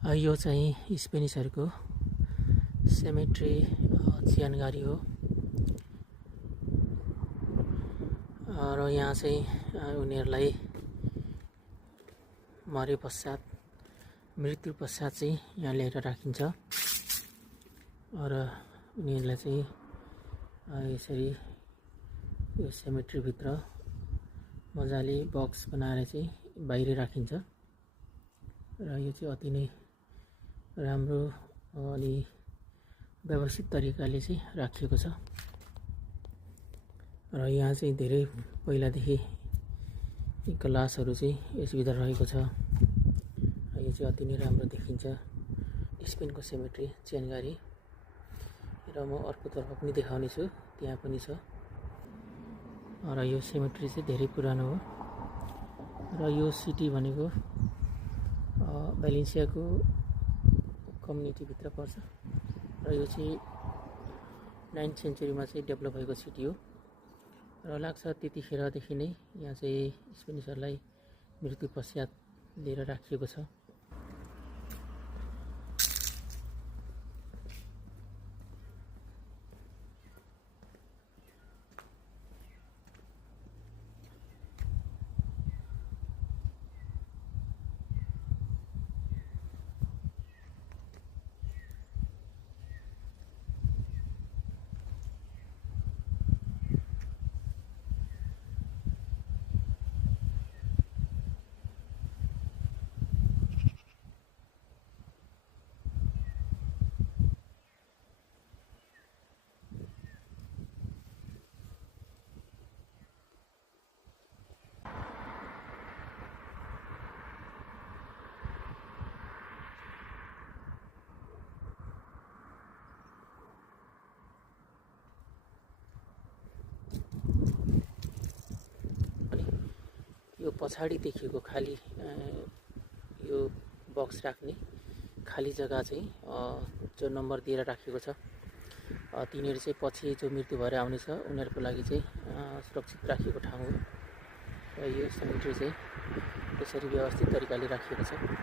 यो चाहिँ स्पेनिसहरूको सेमेट्री चिहानगारी हो र यहाँ चाहिँ उनीहरूलाई मरे पश्चात मृत्यु पश्चात चाहिँ यहाँ ल्याएर राखिन्छ र उनीहरूलाई चाहिँ यसरी यो सेमेट्रीभित्र मजाले बक्स बनाएर चाहिँ बाहिर राखिन्छ र यो चाहिँ अति नै राम्रो अनि व्यवस्थित तरिकाले चाहिँ राखिएको छ र यहाँ चाहिँ धेरै पहिलादेखि लासहरू चाहिँ यसभित्र रहेको छ र यो चाहिँ अति नै राम्रो देखिन्छ स्पेनको सेमेट्री चिहानगारी र म अर्कोतर्फ पनि देखाउने छु त्यहाँ पनि छ र यो सेमेट्री चाहिँ धेरै पुरानो हो र यो सिटी भनेको भ्यालेन्सियाको कम्युनिटीभित्र पर्छ र यो चाहिँ 9th सेन्चुरीमा चाहिँ डेभलप भएको सिटी हो र लाग्छ त्यतिखेरदेखि नै यहाँ चाहिँ स्पेनिसहरूलाई मृत्यु पश्चात लिएर राखिएको छ। यो पछाडि देखिएको खाली यो बक्स राख्ने खाली जग्गा चाहिँ जो नम्बर दिएर राखिएको छ तिनीहरू चाहिँ पछि जो मृत्यु भएर आउनेछ उनीहरूको लागि चाहिँ सुरक्षित राखिएको ठाउँ हो र यो सेमेट्री चाहिँ त्यसरी व्यवस्थित तरिकाले राखिएको छ।